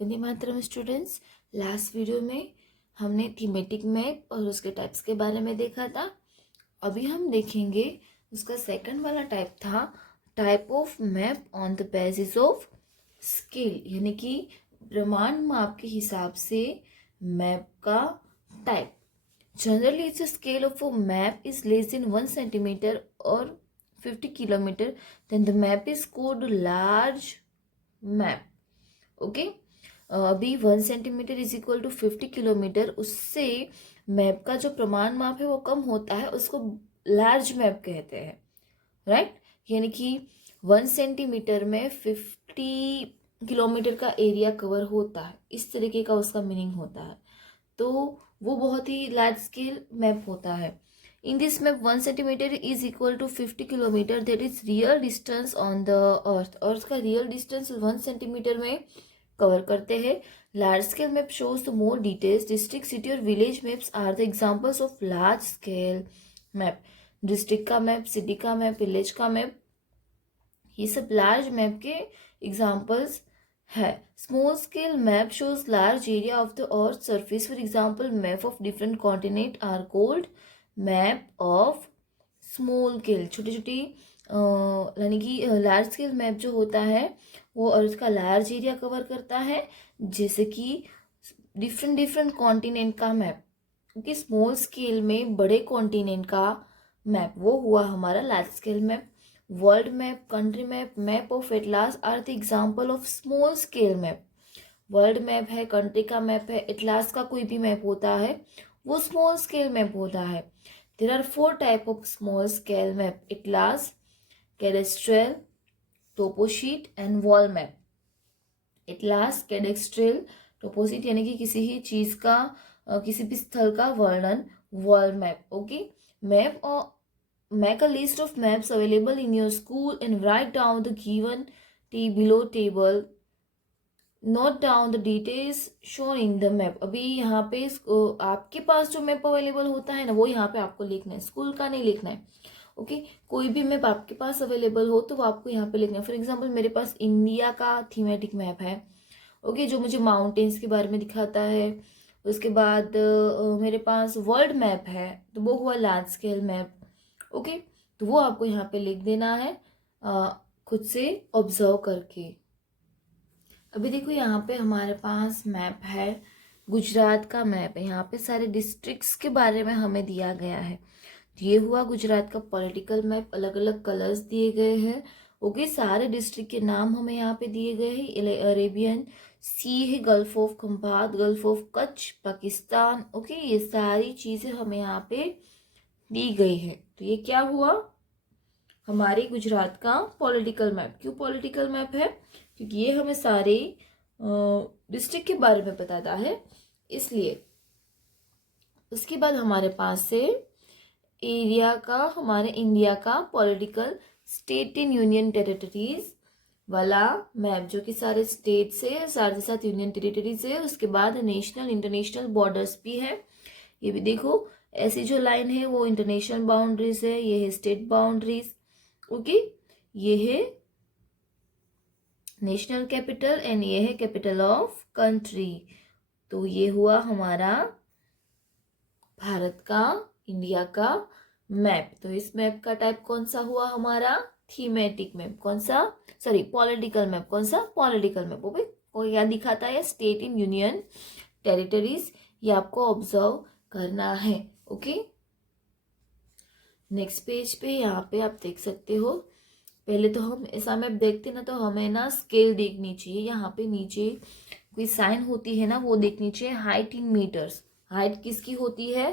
Vande Mataram students. Last video में हमने thematic map और उसके टाइप्स के बारे में देखा था। अभी हम देखेंगे उसका सेकंड वाला टाइप था type of map on the basis of scale, यानी कि प्रमाण माप के हिसाब से मैप का type. Generally it's a scale of a map is less than 1 centimeter or 50 kilometer, then the map is called large map. Okay अभी 1 centimetre is equal to 50 kilometre, उससे मैप का जो प्रमाण माप है वो कम होता है, उसको लार्ज मैप कहते हैं, राइट। यानी कि 1 सेंटीमीटर में 50 किलोमीटर का एरिया कवर होता है, इस तरीके का उसका मीनिंग होता है, तो वो बहुत ही लार्ज स्केल मैप होता है। In this map 1 centimetre is equal to 50 kilometre, that is real distance on the earth. Earth का रियल डिस्टेंस 1 सेंटीमीटर में कवर करते हैं। Large scale map shows the more details. District, city और village maps are the examples of large scale map. District का map, city का map, village का map, ये सब लार्ज मैप के एग्जांपल्स है। Small scale map shows large area of the earth surface. For example, map of different continent are called map of small scale. छोटी छोटी यानी कि लार्ज स्केल मैप जो होता है वो अर्थ का लार्ज एरिया कवर करता है, जैसे कि डिफरेंट डिफरेंट कॉन्टिनेंट का मैप, क्योंकि स्मॉल स्केल में बड़े कॉन्टिनेंट का मैप वो हुआ हमारा large scale map. World map, country map, map of atlas are the example of small scale map. World map है, कंट्री का मैप है, एटलास का कोई भी मैप होता है वो स्मॉल स्केल मैप होता है। There are 4 type of small scale map: atlas, cadastral, toposheet and wall map. Atlas, cadastral, toposheet यानी कि किसी ही चीज का किसी भी स्थल का वर्णन, वॉल मैप। ओके, मैप और make a list of maps available in your school and write down the given below table. Note down the details shown in the map. अभी यहाँ पे आपके पास जो मैप अवेलेबल होता है ना, वो यहाँ पे आपको लिखना है, स्कूल का नहीं लिखना है। ओके, कोई भी मैप आपके पास अवेलेबल हो तो वो आपको यहाँ पे लिखना है। फॉर एग्जाम्पल, मेरे पास इंडिया का थीमेटिक मैप है, ओके, जो मुझे माउंटेन्स के बारे में दिखाता है। उसके बाद मेरे पास वर्ल्ड मैप है, तो वो हुआ लार्ज स्केल मैप। ओके, तो वो आपको यहाँ पे लिख देना है खुद से ऑब्जर्व करके। अभी देखो यहाँ पे हमारे पास मैप है, गुजरात का मैप है। यहाँ पे सारे डिस्ट्रिक्ट्स के बारे में हमें दिया गया है। ये हुआ गुजरात का पॉलिटिकल मैप, अलग अलग कलर्स दिए गए हैं। ओके, सारे डिस्ट्रिक्ट के नाम हमें यहाँ पे दिए गए हैं। अरेबियन सी है, gulf of Khambhat, gulf of Kutch, Pakistan. Okay, ये सारी चीजें हमें यहाँ पे दी गई है। तो ये क्या हुआ, हमारे गुजरात का पॉलिटिकल मैप। क्यों पॉलिटिकल मैप है? क्योंकि ये हमें सारे डिस्ट्रिक्ट के बारे में बताता है, इसलिए। उसके बाद हमारे पास से एरिया का, हमारे इंडिया का political state in union territories वाला मैप, जो कि सारे स्टेट से साथ ही साथ यूनियन टेरिटरीज है। उसके बाद नेशनल इंटरनेशनल बॉर्डर्स भी है। ये भी देखो, ऐसी जो लाइन है वो इंटरनेशनल बाउंड्रीज है, ये है स्टेट बाउंड्रीज। ओके, ये है नेशनल कैपिटल एंड ये है कैपिटल ऑफ कंट्री। तो ये हुआ हमारा भारत का, इंडिया का मैप। तो इस मैप का टाइप कौन सा हुआ हमारा? Thematic map. कौन सा? Sorry, political map. कौन सा? Political map. ओके, और क्या दिखाता है? State in union territories. ये आपको ऑब्जर्व करना है। ओके, नेक्स्ट पेज पे यहाँ पे आप देख सकते हो। पहले तो हम ऐसा मैप देखते ना, तो हमें ना स्केल देखनी चाहिए। यहाँ पे नीचे कोई साइन होती है ना, वो देखनी चाहिए। Height in metres. हाइट किसकी होती है?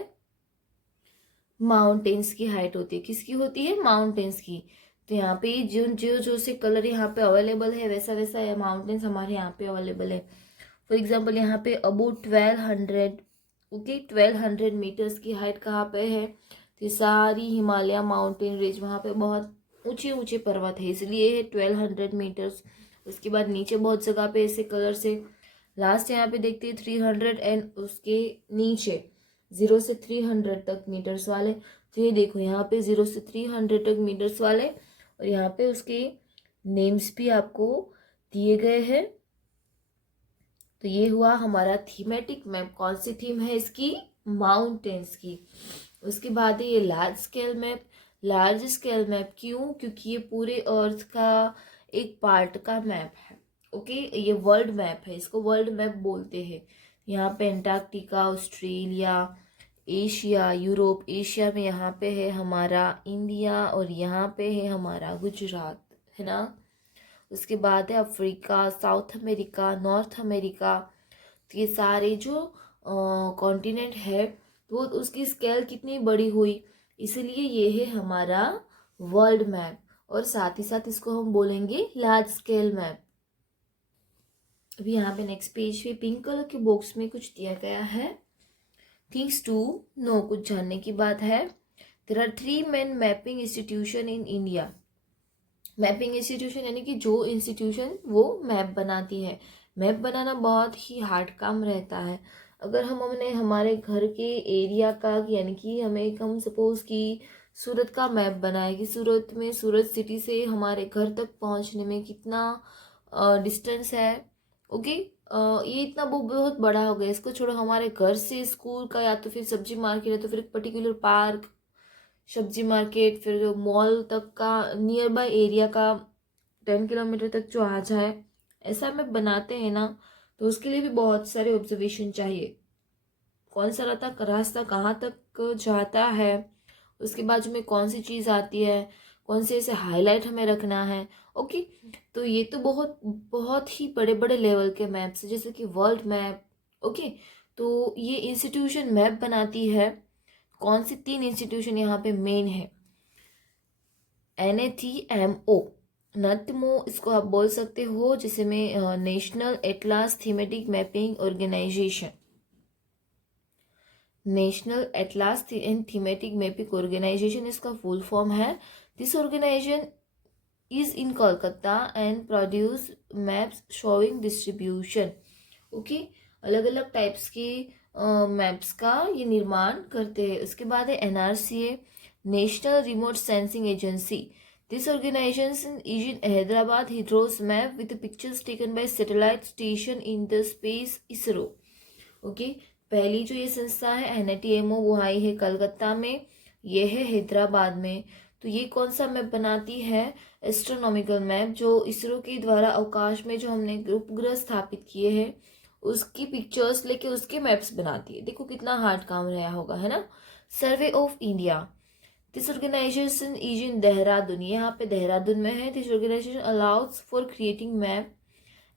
माउंटेन्स की हाइट होती है। किसकी होती है? माउंटेन्स की। तो यहाँ पे जो जो जो से कलर यहाँ पे अवेलेबल है, वैसा वैसा माउंटेन्स हमारे यहाँ पे अवेलेबल है। फॉर एग्जाम्पल, यहाँ पे अबाउट 1200, ओके, 1200 मीटर्स की हाइट कहाँ पे है? तो सारी हिमालय माउंटेन रेंज, वहाँ पे बहुत ऊंचे ऊंचे पर्वत है, इसलिए है 1200 मीटर्स। उसके बाद नीचे बहुत जगह पे ऐसे कलर से, लास्ट यहाँ पे देखते हैं 300 एंड उसके नीचे 0 से 300 तक मीटर्स वाले। तो ये देखो, यहाँ पे 0 से 300 तक मीटर्स वाले, और यहाँ पे उसके नेम्स भी आपको दिए गए हैं। तो ये हुआ हमारा थीमेटिक मैप। कौन सी थीम है इसकी? माउंटेन्स की। उसके बाद है ये large scale map. Large scale map क्यों? क्योंकि ये पूरे अर्थ का एक पार्ट का मैप है। ओके, ये वर्ल्ड मैप है, इसको वर्ल्ड मैप बोलते हैं। यहाँ पे Antarctica, Australia, Asia, Europe, Asia में यहाँ पे है हमारा इंडिया, और यहाँ पे है हमारा गुजरात, है ना। उसके बाद है Africa, south America, north America. तो ये सारे जो कॉन्टिनेंट है वो उसकी स्केल कितनी बड़ी हुई, इसलिए ये है हमारा वर्ल्ड मैप। और साथ ही साथ इसको हम बोलेंगे लार्ज स्केल मैप। अभी यहाँ पे नेक्स्ट पेज पे पिंक कलर के बॉक्स में कुछ दिया गया है। थिंग्स टू नो, कुछ जानने की बात है। There are 3 main mapping institution in India. Mapping institution यानी कि जो इंस्टीट्यूशन वो मैप बनाती है। मैप बनाना बहुत ही हार्ड काम रहता है। अगर हमने हमारे घर के एरिया का, यानी कि हम सपोज कि सूरत का मैप बनाए कि सूरत में, सूरत सिटी से हमारे घर तक पहुंचने में कितना डिस्टेंस है। ओके, ये इतना बहुत बड़ा हो गया। इसको छोड़ो, हमारे घर से स्कूल का, या तो फिर सब्जी मार्केट है तो फिर एक पर्टिकुलर पार्क, सब्जी मार्केट, फिर जो मॉल तक का नियर बाय एरिया का 10 किलोमीटर तक जो आ जाए, ऐसा मैप बनाते हैं ना, तो उसके लिए भी बहुत सारे ऑब्जर्वेशन चाहिए। कौन सा रास्ता कहाँ तक जाता है, उसके बाजू में कौन सी चीज़ आती है, कौन से ऐसे हाईलाइट हमें रखना है। ओके, तो ये तो बहुत बहुत ही बड़े बड़े लेवल के मैप्स, जैसे कि वर्ल्ड मैप। ओके, तो ये इंस्टीट्यूशन मैप बनाती है। कौन सी 3 इंस्टीट्यूशन यहाँ पे मेन है? NATMO, नटमो इसको आप बोल सकते हो, जिसे में national atlas thematic mapping organisation. National atlas and thematic mapping organisation इसका फुल फॉर्म है। This organisation is in Kolkata and produce maps showing distribution. Okay, अलग अलग टाइप्स की मैप्स का ये निर्माण करते हैं। उसके बाद है NRCA, national remote sensing agency. This organisation is in Hyderabad. He draws map with pictures taken by satellite station in the space, ISRO. Okay, पहली जो ये संस्था है NATMO, वो आई है कलकत्ता में, ये है हैदराबाद में। तो ये कौन सा मैप बनाती है? एस्ट्रोनॉमिकल मैप, जो इसरो के द्वारा अवकाश में जो हमने उपग्रह स्थापित किए हैं उसकी पिक्चर्स लेके उसके मैप्स बनाती है। देखो कितना हार्ड काम रहा होगा, है ना। Survey of India, this organisation is in Dehradun, यहाँ पे देहरादून में है। This organisation allows for creating map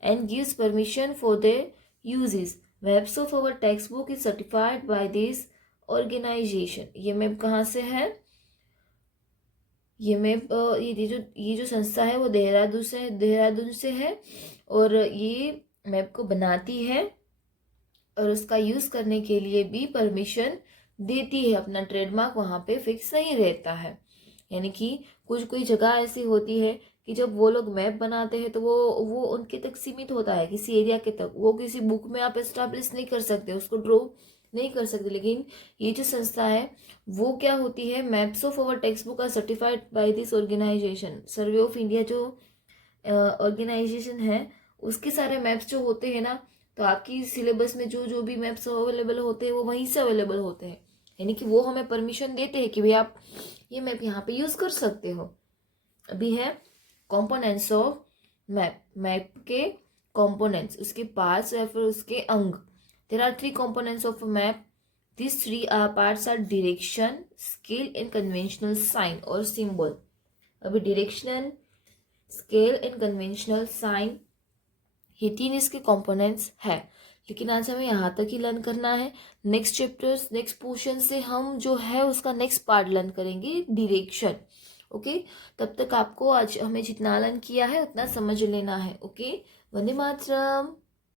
and gives permission for their uses. Maps of our text book is certified by this organisation. ये मैप कहाँ से है? ये मैप ये जो संस्था है वो देहरादून से है, और ये मैप को बनाती है और उसका यूज करने के लिए भी परमिशन देती है। अपना ट्रेडमार्क वहां पे फिक्स नहीं रहता है, यानी कि कुछ कोई जगह ऐसी होती है कि जब वो लोग मैप बनाते हैं तो वो उनके तक सीमित होता है, किसी एरिया के तक। वो किसी बुक में आप एस्टैब्लिश नहीं कर सकते, उसको ड्रॉ नहीं कर सकते। लेकिन ये जो संस्था है वो क्या होती है, maps of our text book are certified by this organisation. Survey of India जो ऑर्गेनाइजेशन है उसके सारे मैप्स जो होते हैं ना, तो आपकी सिलेबस में जो जो भी मैप्स अवेलेबल होते हैं वो वहीं से अवेलेबल होते हैं, यानी कि वो हमें परमिशन देते हैं कि भाई आप ये मैप यहाँ पे यूज कर सकते हो। अभी है कंपोनेंट्स ऑफ मैप, मैप के कंपोनेंट्स, उसके पार्ट्स या फिर उसके अंग। There are 3 components of map. This 3 parts are direction, scale and conventional sign और सिंबल। अभी direction, scale and conventional sign, ये 3 इसके कंपोनेंट्स है। लेकिन आज हमें यहाँ तक ही लर्न करना है। नेक्स्ट चैप्टर्स, नेक्स्ट पोर्शन से हम जो है उसका नेक्स्ट पार्ट लर्न करेंगे, डायरेक्शन। ओके, तब तक आपको आज हमें जितना लर्न किया है उतना समझ लेना है। ओके, वंदे मातरम।